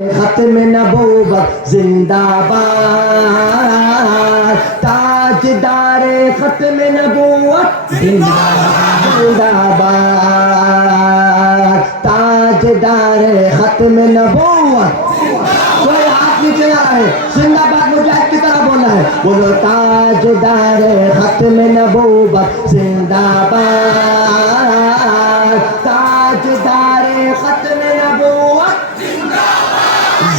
ختم نبوت زندہباد تاجدار ختم نبوت زندہباد تاجدار ختم نبوت کوئی ہاتھ نیچے آ رہا ہے زندہ باد مجاہد کی طرح بولنا ہے بولو تاجدار ختم نبوت زندہ باد تاجدار ختم نبوت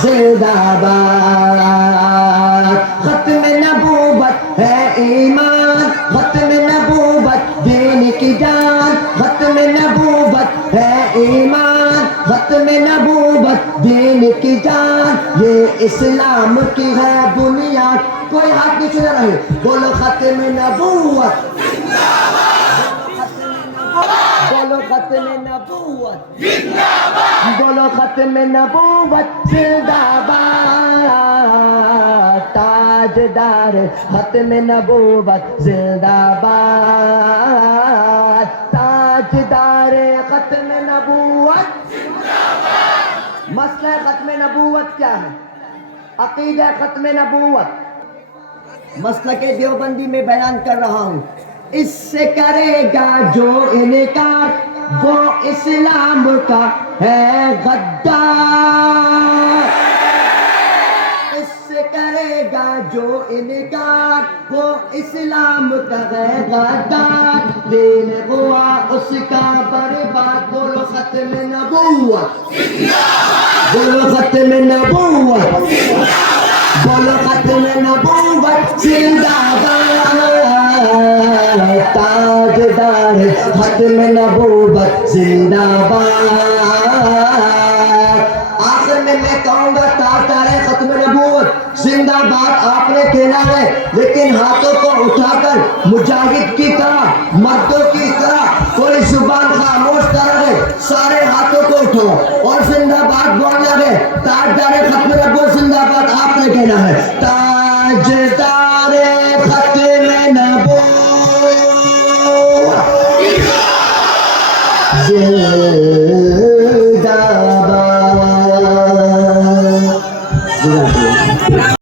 زندہ باد ختم نبوت ہے ایمان ختم نبوت دین کی جان ختم نبوت ہے ایمان ختم نبوت دین کی جان یہ اسلام کی ہے بنیاد کوئی ہاتھ نہیں چلا رہے بولو ختم نبوت بولو ختم نبوت بولو ختم نبوت زندہ باد تاجدار ختم نبوت زندہ باد تاجدار ختم نبوت مسئلہ ختم نبوت کیا ہے عقیدہ ختم نبوت مسئلہ کے دیوبندی میں بیان کر رہا ہوں اس سے کرے گا جو انکار وہ اسلام کا ہے غدار اس سے کرے گا جو انکار وہ اسلام کا ہے غدار دین ہوا اس کا برباد بولو ختم نبوت بولو ختم نبوت بولو ختم نبوت زندہ باد تاجدار ختم نبوت زندہ باد آخر میں کہوں گا تاجدار ختم نبوت زندہ باد آپ نے کہنا ہے لیکن ہاتھوں کو اٹھا کر مجاہد کی طرح مردوں کی طرح کوئی زبان خاموش کر رہے سارے ہاتھوں کو اٹھو اور زندہ باد بولنا ہے تاجدار ختم نبوت زندہ باد آپ نے کہنا ہے تاجدار ختم نبوت